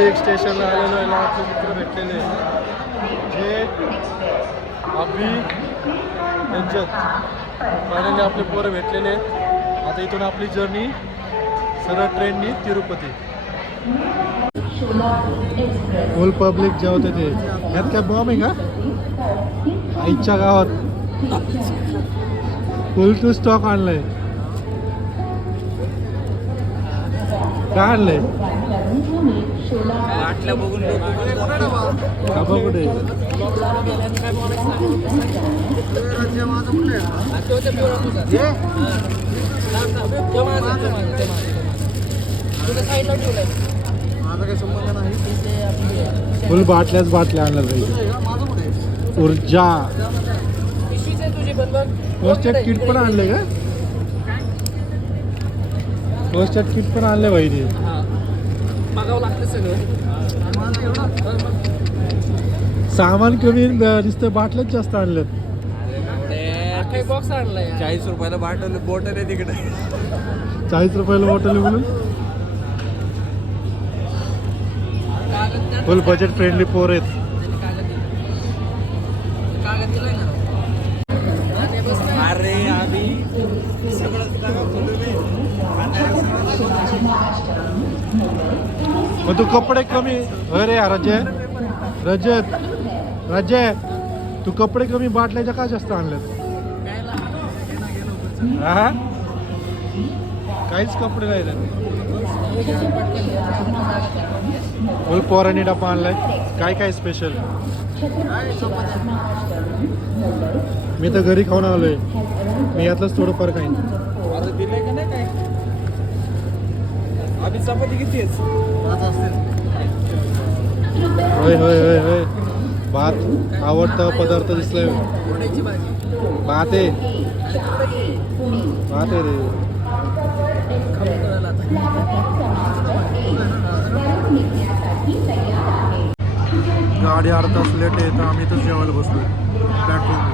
Public स्टेशनला आलेलो आहे. आपले मित्र भेटलेले जे अभि यांच्यात फायनली आपले पोरं भेटलेले आहेत. आता इथून आपली जर्नी सरळ ट्रेननी तिरुपती. फुल पब्लिक जे होते ते यात काय बॉम्ब आहे का आईच्या गावात. फुल टू स्टॉक आणलंय. काय आणलंय बघून खाबा कुठे फुल बाटल्याच बाटल्या आणल्या पाहिजे. ऊर्जा फर्स्ट एड किट पण आणले का. फर्स्ट एड किट पण आणले पाहिजे. बघावं लागतं सगळं सामान कमी नुसतं बाटल्याच जास्त आणल्यात. बॉक्स आणलाय 40 रुपयाला बॉटल आहे तिकडे. 40 रुपयाला बॉटल म्हणून फुल बजेट फ्रेंडली पोर आहेत. अरे आधी मग तू कपडे कमी. अरे रजत तू कपडे कमी बाटल्याच्या का जास्त आणल्यात. हा काहीच कपडे नाही. फुल पोरांनी डब्बा आणलाय. काय स्पेशल. मी तर घरी खाऊन आलोय. मी यातलंच थोडंफार खाईन. चपाती किती होय होय होय होय. भात आवडता पदार्थ दिसलाय. भात आहे रे. गाडी अर्धा तास लेट आहे तर आम्ही इथंच जेवायला बसलो प्लॅटफॉर्म.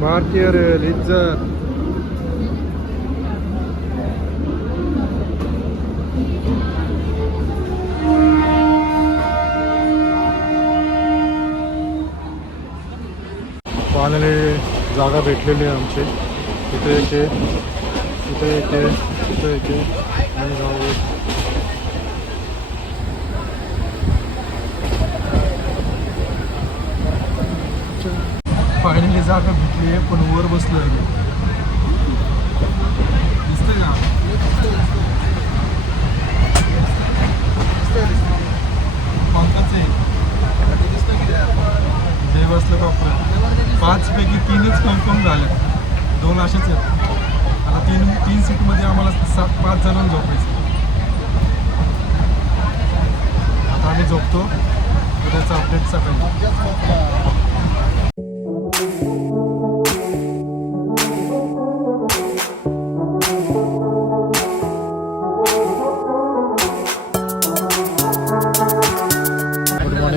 भारतीय रेल इज्जत. फायनली जागा भेटलेली आहे आमची. इथे इथे आणि जाऊ. फायनली जागा भेटली आहे पण वर बसलो आहे. दिसतंय का पंकज जे बसलं का 5 पैकी 3च कन्फर्म झाले. 2 असेच आहेत. आता 3 सीटमध्ये आम्हाला 5 जणांना झोपायचं. आता आम्ही झोपतो. उद्याचा अपडेट सकाळी.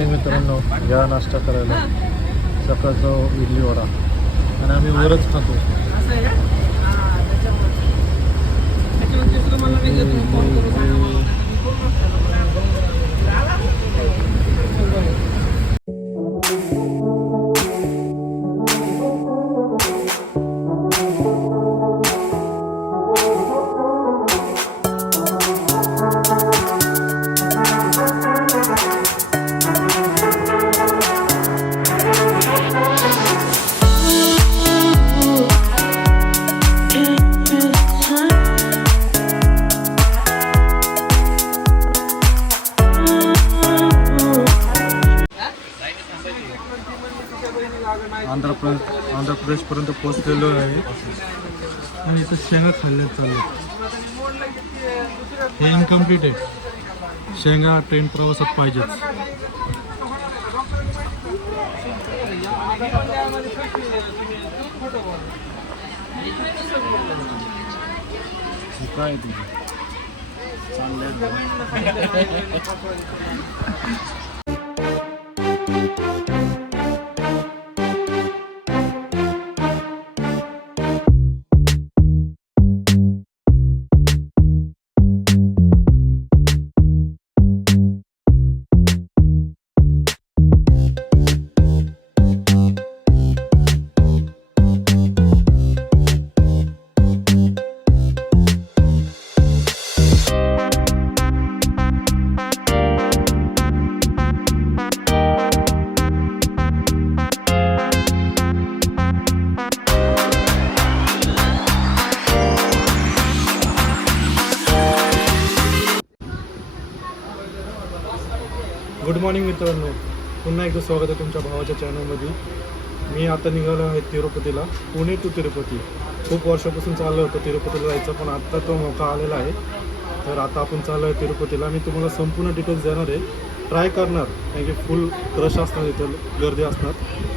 मित्रांनो या नाश्ता करायला. सकाळचं इडली वडा आणि आम्ही वरच खातो. आंध्र प्रदेशपर्यंत पोहोचलेलो आहे आणि इथं शेंगा खाल्ल्यात चाललं. हे इनकम्प्लीट आहे. शेंगा ट्रेन प्रवासात पाहिजेच. काय तुझी गुड मॉर्निंग मित्रांनो, पुन्हा एकदा स्वागत आहे तुमच्या भावाच्या चॅनलमध्ये. मी आता निघालो आहे तिरुपतीला, पुणे टू तिरुपती. खूप वर्षापासून चाललं होतं तिरुपतीला जायचं, पण आत्ता तो मौका आलेला आहे. तर आता आपण चाललो आहे तिरुपतीला. मी तुम्हाला संपूर्ण डिटेल्स देणार आहे, ट्राय करणार, कारण की फुल क्रश असणार, इथं गर्दी असणार.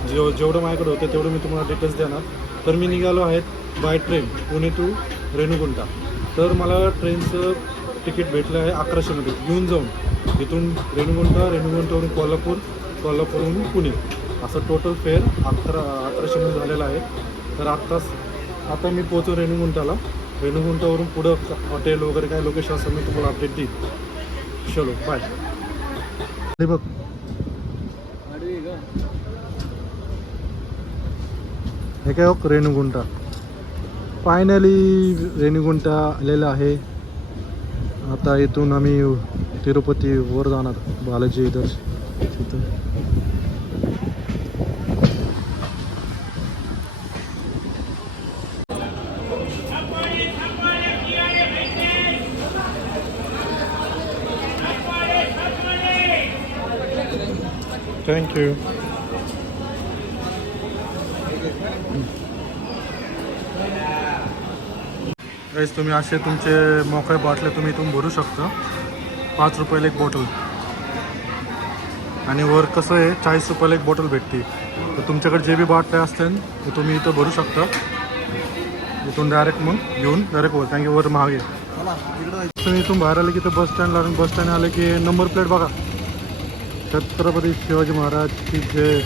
जेवढं माझ्याकडे होतं तेवढं मी तुम्हाला डिटेल्स देणार. तर मी निघालो आहे बाय ट्रेन पुणे टू रेणुगुंटा. तर मला ट्रेनचं तिकीट भेटलं आहे 1100मध्ये, घेऊन जाऊन इथून रेणुगुंटावरून कोल्हापूर, कोल्हापूरवरून पुणे, असं टोटल फेअर 1100मध्ये झालेलं आहे. तर आता मी पोहोचू रेणुगुंटावरून पुढं हॉटेल वगैरे काय लोकेशन असं मी तुम्हाला अपडेट देईन. चलो बाय. हे बघ, हे काय बघ, रेणुगुंटा. फायनली रेणुगुंटा आलेला आहे. आता इथून आम्ही तिरुपतीवर जाणार, बालाजी तिथं. थँक्यू. गाईस, तुम्ही असे तुमचे मोकळे बाटले तुम्ही इथून भरू शकता. 5 रुपयाला एक बॉटल, आणि वर कसं आहे 40 रुपयाला एक बॉटल भेटते. तर तुमच्याकडे जे बी बाटले असतील ते तुम्ही इथं भरू शकता. इथून डायरेक्ट मग घेऊन डायरेक्ट वर, कारण की वर महाग आहे. तुम्ही इथून बाहेर आले की तर बस स्टँड लागून, बस स्टँड आले की नंबर प्लेट बघा, छत्रपती शिवाजी महाराजची जे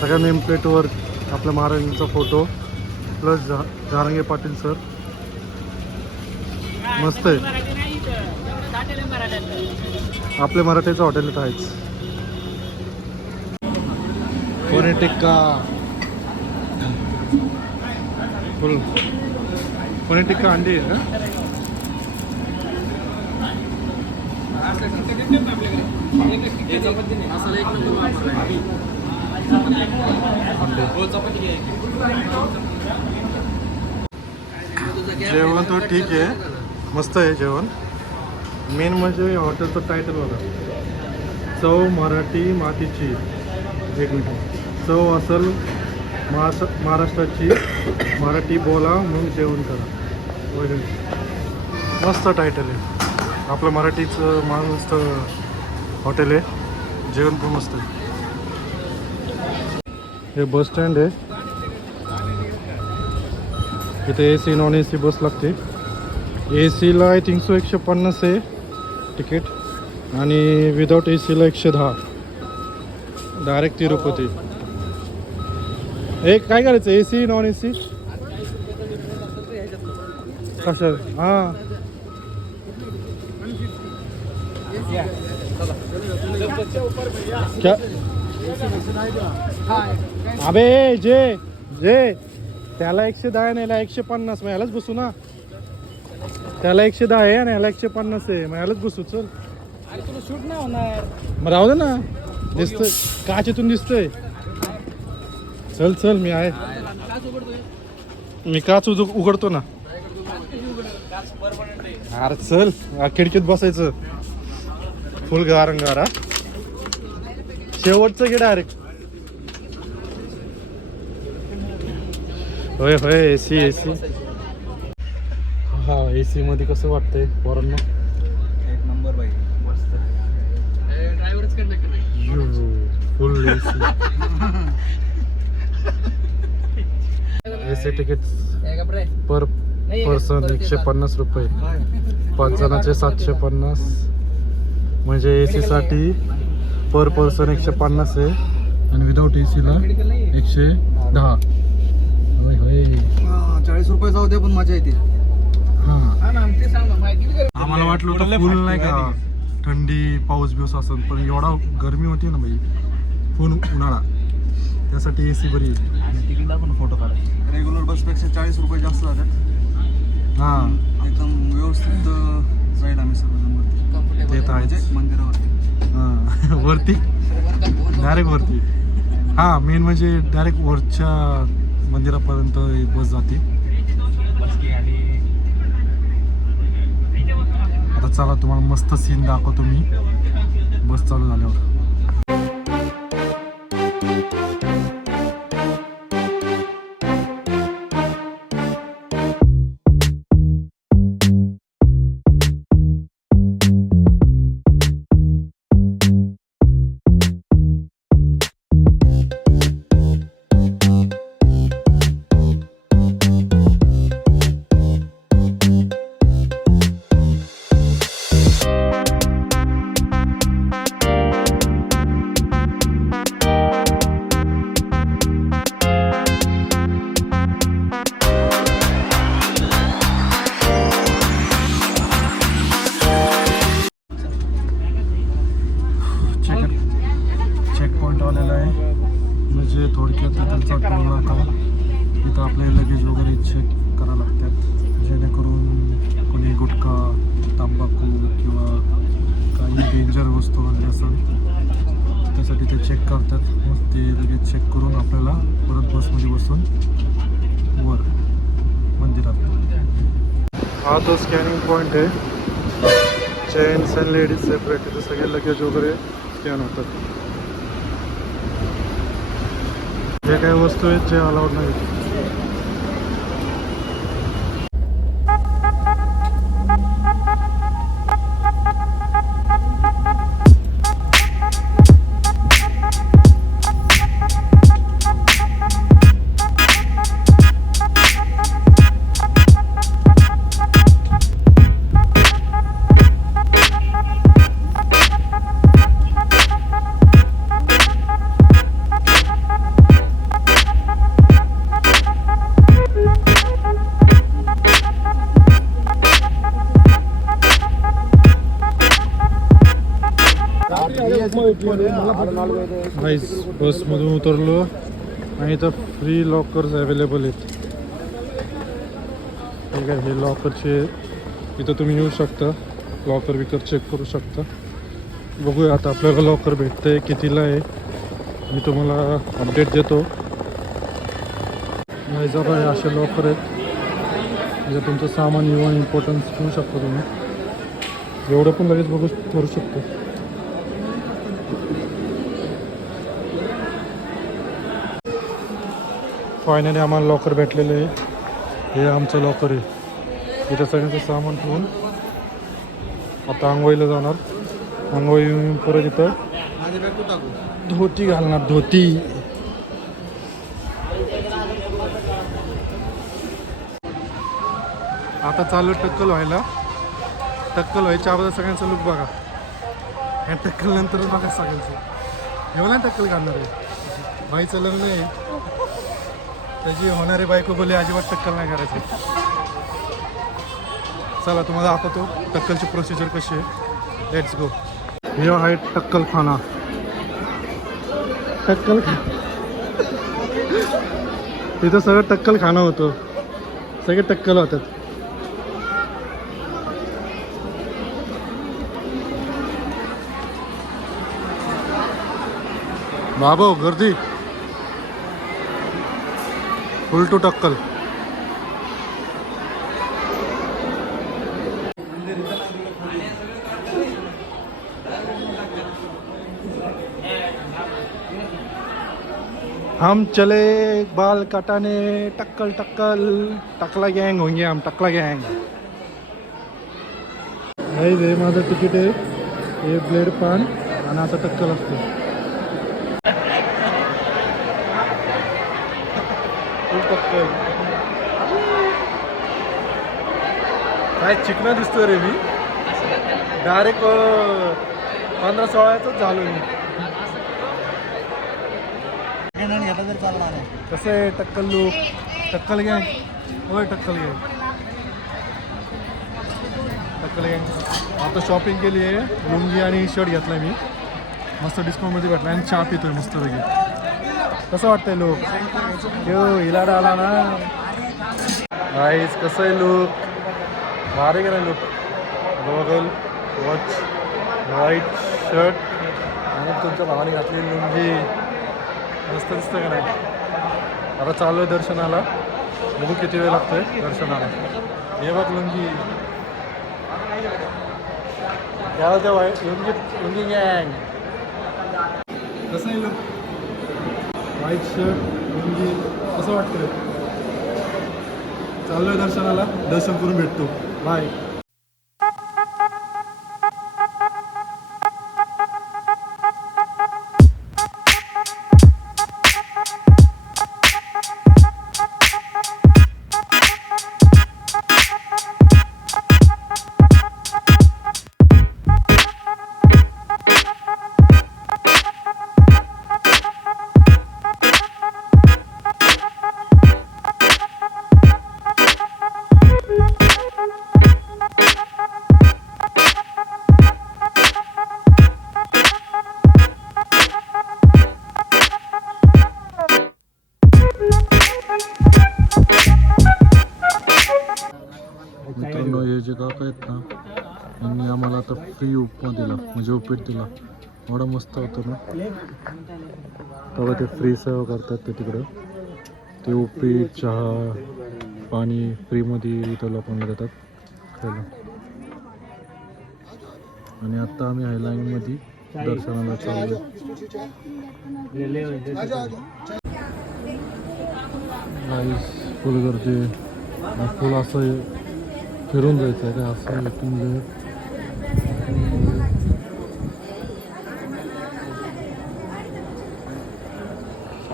सगळ्या नेम प्लेटवर आपल्या महाराजांचा photo plus Jahangir Patil sir. मस्त आहे. आपले मराठीचं हॉटेल इथं आहेच. पनीर टिक्का फुल, पनीर टिक्का अंडी आहे का? जेवण तर ठीक आहे, मस्त आहे जेवण. मेन म्हणजे हॉटेलचं टायटल बघा, चव मराठी मातीची. एक मिनिट, चव असल महाराष्ट्राची, मराठी बोला मग जेवण करा वगैरे. मस्त टायटल आहे. आपलं मराठीचं मस्त हॉटेल आहे, जेवण पण मस्त आहे. हे बस स्टँड आहे. इथे AC नॉन AC बस लागते. ACला आय थिंक सो 150 आहे तिकीट, आणि विदाऊट ACला 110. डायरेक्ट तिरुपती. एक काय करायचं, AC नॉन AC कसं? हां, क्या अबे जे त्याला 110 आहे, याला 150. मग ह्यालाच बसू ना. त्याला 110 आहे आणि ह्याला 150 आहे, मग ह्यालाच बसू. चल, तुला शूट नाही होणार, मग राहू दे ना. दिसतंय काचेतून दिसतंय. चल चल, मी आहे. मी काच उघडतो ना. अरे चल, खिडकीत बसायचं. फुल गारा. शेवटचं घे डायरेक्ट. होय AC. हा, AC मध्ये कसं वाटतंय पोरांना? एक नंबर बाई, मस्त. ड्रायव्हरच कंडक्टर नाही, फुल AC. AC तिकीट पर पर्सन 150 रुपये, 5 जणांचे 750, म्हणजे AC साठी पर पर्सन 150 आहे आणि विदाऊट AC ला 110. होय होय 40 रुपये जाऊ दे पण मजा येते. आम्हाला वाटलं होतं फुल नाही का थंडी पाऊस बिऊस असेल, पण एवढा गरमी होती ना भाई, फुल उन्हाळा. त्यासाठी AC बरी आहे. आणि तिकीट दाखवून फोटो काढायचे. रेग्युलर बसपेक्षा 40 रुपये जास्त जातात. हां एकदम व्यवस्थित जाईल आम्ही सर्वजण वरती. ते तर म्हणजे आहेच. मंदिरावरती. हां वरती डायरेक्ट वरती. हां मेन म्हणजे डायरेक्ट वरच्या मंदिरापर्यंत बस जाते. आता चला तुम्हाला मस्त सीन दाखवतो मी बस चालू झाल्यावर. चेक पॉईंट आलेला आहे, म्हणजे थोडक्यात त्यांचा टोल होता. इथं आपले लगेज वगैरे चेक करावं लागतात, जेणेकरून कोणी गुटखा, तंबाखू किंवा काही डेंजर वस्तू वगैरे असेल त्यासाठी ते चेक करतात. मग ते लगेज चेक करून आपल्याला परत बसमध्ये बसून वर मंदिरात. हा तो स्कॅनिंग पॉईंट आहे. जेंट्स अँड लेडीज सेपरेट, तिथे सगळे लगेज वगैरे स्कॅन होतात. जे काही वस्तू आहेत जे अलाउड नाही. गाईस बसमधून उतरलो आणि इथं फ्री लॉकर्स अवेलेबल आहेत. ठीक आहे, हे लॉकरचे इथं तुम्ही येऊ शकता, लॉकर विकर चेक करू शकता. बघूया आता आपल्याला लॉकर भेटतं आहे कितीला आहे, मी तुम्हाला अपडेट देतो. गाईस आता हे असे लॉकर आहेत, म्हणजे तुमचं सामान इव्हन इम्पॉर्टन्स ठेवू शकता तुम्ही. एवढं पण लगेच बघू करू शकतो. फायनली आम्हाला लॉकर भेटलेलं आहे. हे आमचं लॉकर आहे. इथं सगळ्यांचं सामान ठेवून आता आंघोळीला जाणार. आंघोळी येऊन परत इथं धोती घालणार, धोती. आता चालू टक्कल व्हायला. टक्कल व्हायच्या अगोदर सगळ्यांचा लुक बघा. ह्या टक्कल नंतरच बघा सगळ्यांचं. एवढा टक्कल घालणार आहे. बाईचं लग्न आहे, त्याची होणारी बायको बोलली अजिबात टक्कल नाही करायची. चला तुम्हाला दाखवतो टक्कलची प्रोसिजर कशी आहे. Let's go. हे आहे टक्कल खाना. टक्कल तिथं सगळं टक्कल खाना होतं, सगळे टक्कल होतात. बाबा गर्दी फुल टू टक्कल. हम चले बाल कटाने, टक्कल टक्कल, टकला गँग होंगे हम, टकला गँग. हे माझं तिकीट आहे. हे ब्लेड पान आणि असं टक्कल असतं. काय चिकना दिसतोय रे मी डायरेक्ट 15-16 झालो मी. कसं आहे टक्कल लूक टक्कल गँग होय टक्कल गँग आता शॉपिंग केली आहे लुंगी आणि शर्ट घेतला मी मस्त डिस्काउंटमध्ये भेटला आणि चहा पितोय मस्तपैकी. कसं वाटतंय लुक यो हिलाडा आला ना गाईस कसं आहे लुक भारी का नाही look goggle watch white shirt आणि तुमच्या भावाने घातलेली लुंगी मस्त दिसतं का नाही. आता चालू आहे दर्शनाला बघू किती वेळ लागतोय दर्शनाला. हे बघ लुंगी याला त्या लुंगी लुंगी गँग कसं आहे लुक व्हाईट शर्ट लुंगी कसं वाटतं. चालू आहे दर्शनाला दर्शन करून भेटतो बाय. मित्रांनो हे जे काका आहेत ना यांनी आम्हाला आता फ्री उपमा दिला म्हणजे उपीट दिला एवढं मस्त होतं ना. तेव्हा ते फ्री सर्व करतात ते तिकडं ते उपीट चहा पाणी फ्रीमध्ये इथं लोकांना देतात खायला. आणि आत्ता आम्ही आहे लाईनमध्ये दर्शनाला चाललो. फुल गर्दी फुल असं फिरून जायचं आहे का असं इथून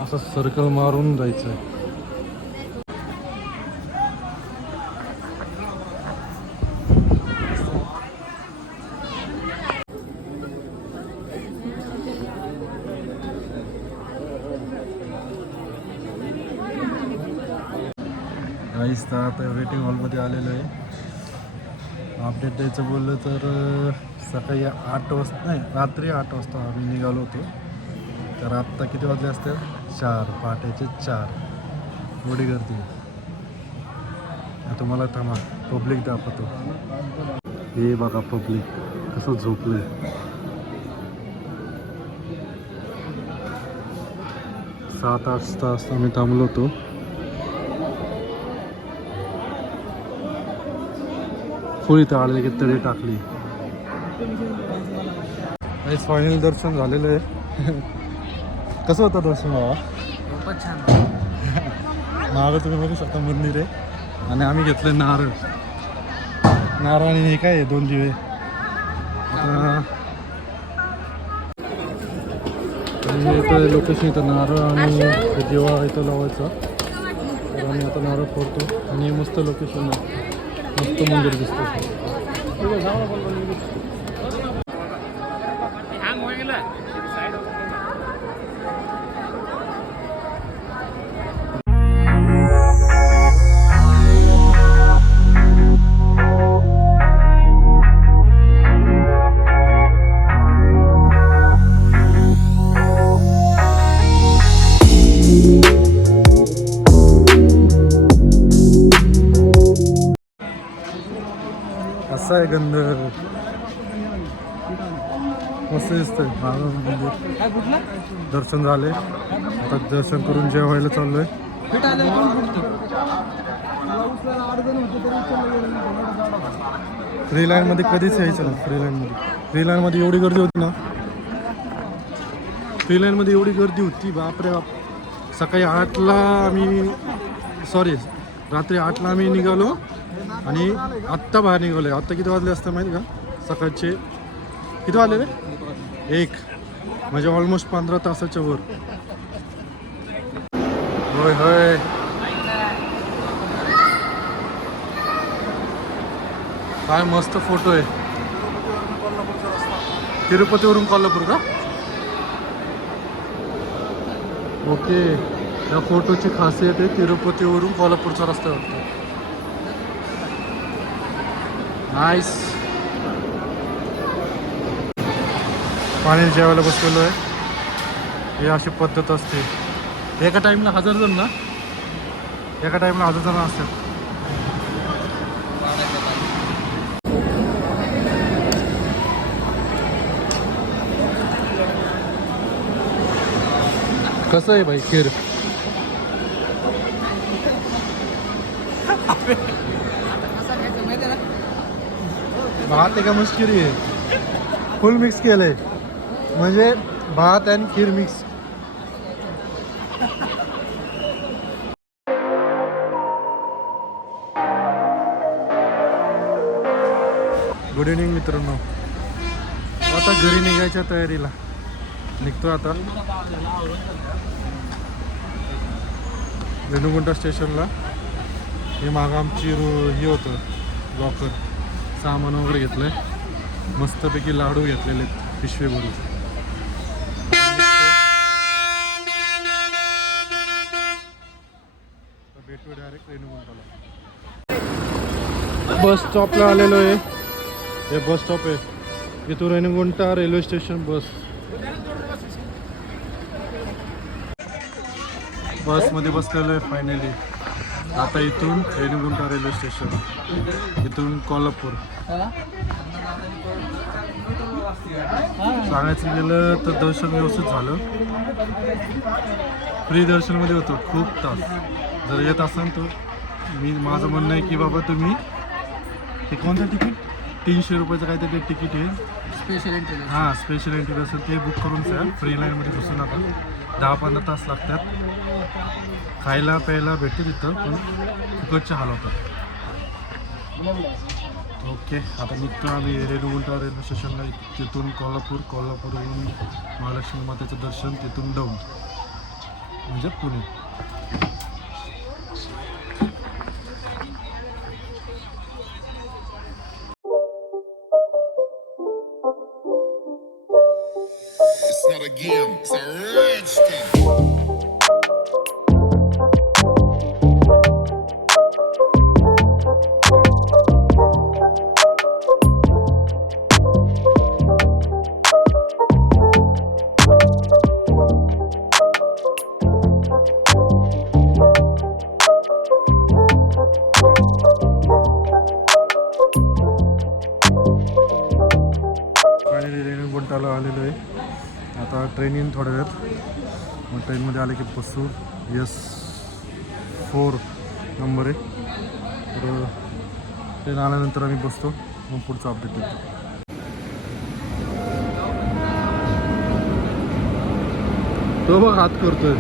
असं सर्कल मारून जायचं आहे. गाईस तर आता वेटिंग हॉलमध्ये आलेलो आहे. अपडेट द्यायचं बोललं तर सकाळी 8 वाजता नाही रात्री 8 वाजता आम्ही निघालो होतो. तर आत्ता किती वाजले असते 4 पहाटेचे 4 एवढी गर्दी. तुम्हाला थांबा पब्लिक दाखवतो. हे बघा पब्लिक कसं झोपलं. सात 8 तास आम्ही थांबलो होतो. फुल इथं आले की तळी टाकली. फायनल दर्शन झालेलं आहे. कसं होतं दर्शन बाबा. खूपच छान. नारळ तुम्ही बघू शकता मंदिर आहे आणि आम्ही घेतलं नारळ आणि हे काय 2 दिवे. आता इथं लोकेशन इथं नारळ आणि दिवा इथं लावायचा. तर आम्ही आता नारळ फोडतो आणि मस्त लोकेशन आहे मस्त मंदिर दिसतं. असा आहे गंध मस्त दिसतंय. मंदिर दर्शन झाले आता दर्शन करून जेवायला चाललोय. फ्री लाईन मध्ये कधीच यायचं ना. फ्री लाईन मध्ये एवढी गर्दी होती ना. फ्री लाईन मध्ये एवढी गर्दी होती बापरे बाप. सकाळी 8ला आम्ही रात्री 8ला आम्ही निघालो आणि आत्ता बाहेर निघालो. आत्ता किती वाजले असतं माहिती का. सकाळचे किती वाजले रे 1 म्हणजे ऑलमोस्ट 15 तासाच्या वर. होय होय काय मस्त फोटो आहे. तिरुपतीवरून कोल्हापूर का? ओके. या फोटोची खासियत आहे तिरुपतीवरून कोल्हापूरचा रस्ता वाटतो. नाईस. पाणी जेवायला बसलेलो आहे. ही अशी पद्धत असते. एका टाईमला 1000 जण ना? एका टाईमला 1000 जण असतात. कसं आहे भाई खीर? भात आहे का मुश्किल आहे? फुल मिक्स केलंय म्हणजे भात आणि खीर मिक्स. गुड इव्हनिंग मित्रांनो. आता घरी निघायच्या तयारीला निघतो आता. रेणुगुंटा स्टेशनला. हे मागं आमची हे होतं लॉकर. सामान वगैरे घेतलं आहे. मस्तपैकी लाडू घेतलेले आहेत पिशवी भरून. भेटू डायरेक्ट रेणुगुंटाला. बस स्टॉपला आलेलो आहे. हे बस स्टॉप आहे. इथून रेणुगुंटा रेल्वे स्टेशन बसमध्ये बसलेलो आहे फायनली. आता इथून रेणुगुंटा रेल्वे स्टेशन, इथून कोल्हापूर. सांगायचं गेलं तर दर्शन व्यवस्थित झालं. फ्री दर्शनमध्ये होतं. खूप तास जर येत असाल तर माझं म्हणणं आहे की बाबा तुम्ही ते कोणतं तिकीट 300 रुपयाचं काहीतरी तिकीट आहे. Special entry. हां स्पेशल एंट्री असेल ते बुक करून जाईल. फ्री लाईनमध्ये बसू नका. 10-15 तास लागतात. खायला प्यायला भेटते तिथं पण फुकटचे हाल होतात. ओके. आता निघतो आम्ही रेणुगुंटा रेल्वे स्टेशनला. तिथून कोल्हापूरहून महालक्ष्मी मातेचं दर्शन, तिथून दौंड म्हणजे Pune. It's not a game, it's a rich thing. Finally रेणुगुंटाला आलेलो आहे. आता ट्रेन येईन थोड्या वेळात. मग ट्रेनमध्ये आले की बसू. S4 नंबर आहे. तर ट्रेन आल्यानंतर आम्ही बसतो. मग पुढचा अपडेट देतो. तो बघ हात करतोय.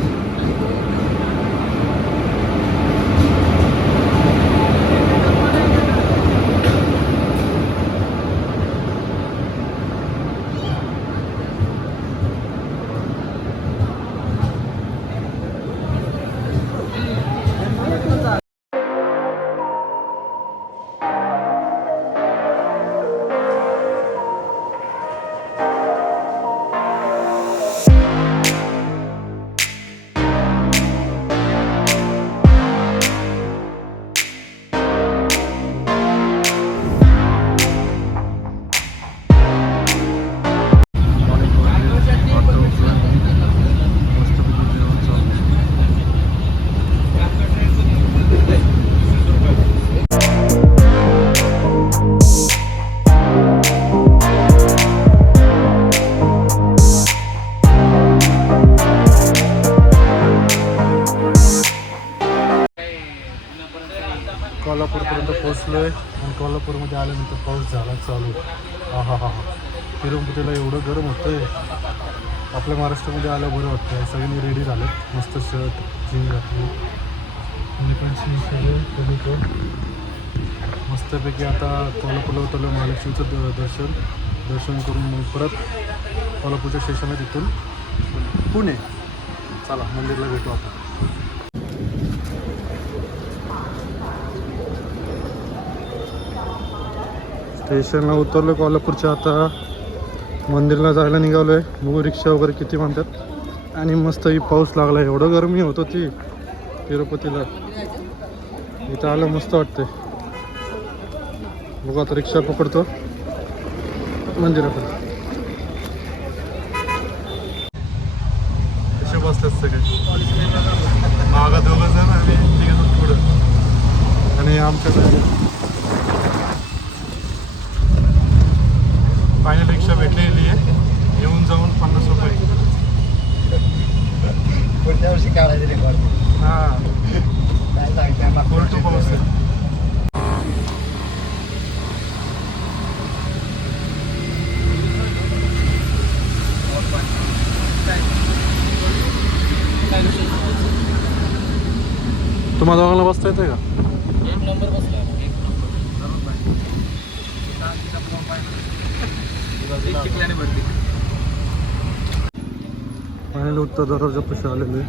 कोल्हापूरपर्यंत पोहोचलो आहे. आणि कोल्हापूरमध्ये आल्यानंतर पाऊस झाला चालू. हा तिरुपतीला एवढं गरम होतं आहे. आपल्या महाराष्ट्रामध्ये आलं बरं वाटतं. सगळ्यांनी रेडी झाले. मस्त शर्ट जीन्स घातली. पण सगळं मस्तपैकी आता कोल्हापूरला उतरलं. महालक्ष्मीचं दर्शन करून मग परत कोल्हापूरच्या स्टेशनला तिथून पुणे. चला मंदिरला भेटू आपण. स्टेशनला उतरलो कोल्हापूरच्या. आता मंदिरला जायला निघालो आहे. बघू रिक्षा वगैरे किती म्हणतात. आणि मस्तही पाऊस लागला. एवढं गरमी होत होती तिरुपतीला. इथं आलं मस्त वाटतंय. बघू आता रिक्षा पकडतो मंदिराकडे. कसे बसतात सगळे मागं 2 जण आणि 3 जण पुढं. आणि आमच्याकडे फायनल रिक्षा भेटलेली आहे. येऊन जाऊन 50 रुपये. पुढच्या वर्षी काढायचे रेकॉर्ड. हां काय सांगते कोर्टू पाऊस आहे. तुम्हाला दोघांना बसता येते का? एक नंबर बसला. चिखल्याने भरती. फायनल उत्तर दरवाजापाशी आलेलो आहे.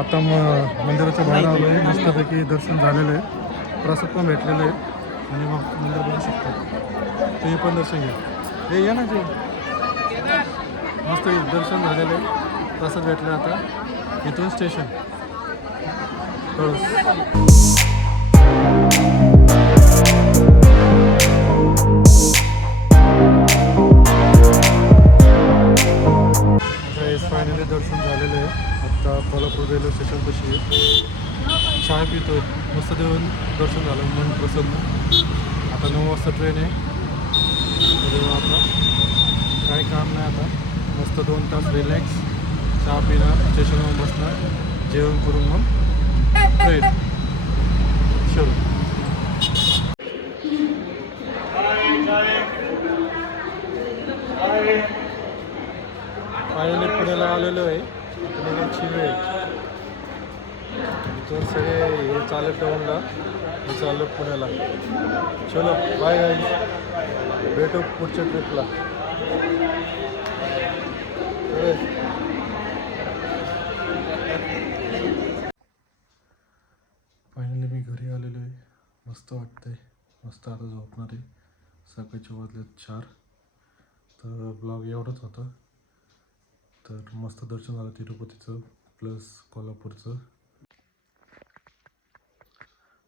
आता मंदिराच्या बाहेर आलो आहे. मस्तपैकी दर्शन झालेलं आहे. प्रसाद पण भेटलेलं आहे. आणि मग मंदिर बघू शकतो. ते पण दर्शन घ्या. हे या ना ते मस्त दर्शन झालेलं आहे. प्रसाद भेटलं. आता इथून स्टेशन कळस. फायनली दर्शन झालेलं आहे. आता कोल्हापूर रेल्वे स्टेशनपाशी चहा पितोय. मस्त देऊन दर्शन झालं. मन प्रसन्न. आता 9 वाजता ट्रेन आहे. तर आता काही काम नाही. आता मस्त 2 तास रिलॅक्स. चहा पिणार, स्टेशनवर बसणार, जेवण करून मग ट्रेन चलो. फायनली पुण्याला आलेलो आहे. पुण्याची वेळ इथून सगळे हे चालत टवनला. हे चाललं पुण्याला. चलो बाय गाईज. भेटू पुढच्या ट्रिपला. फायनली मी घरी आलेलो आहे. मस्त वाटतंय. मस्त आता झोपणार आहे. सकाळचे वाजलेत 4. तर ब्लॉग एवढंच होतं. तर मस्त दर्शन झालं तिरुपतीचं प्लस कोल्हापूरचं.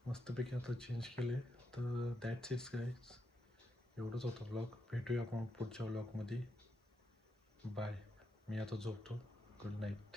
मस्तपैकी आता चेंज केले. तर दॅट्स इट्स गाईज. एवढंच होतं ब्लॉग. भेटूया आपण पुढच्या ब्लॉगमध्ये. बाय. मी आता झोपतो. Good night.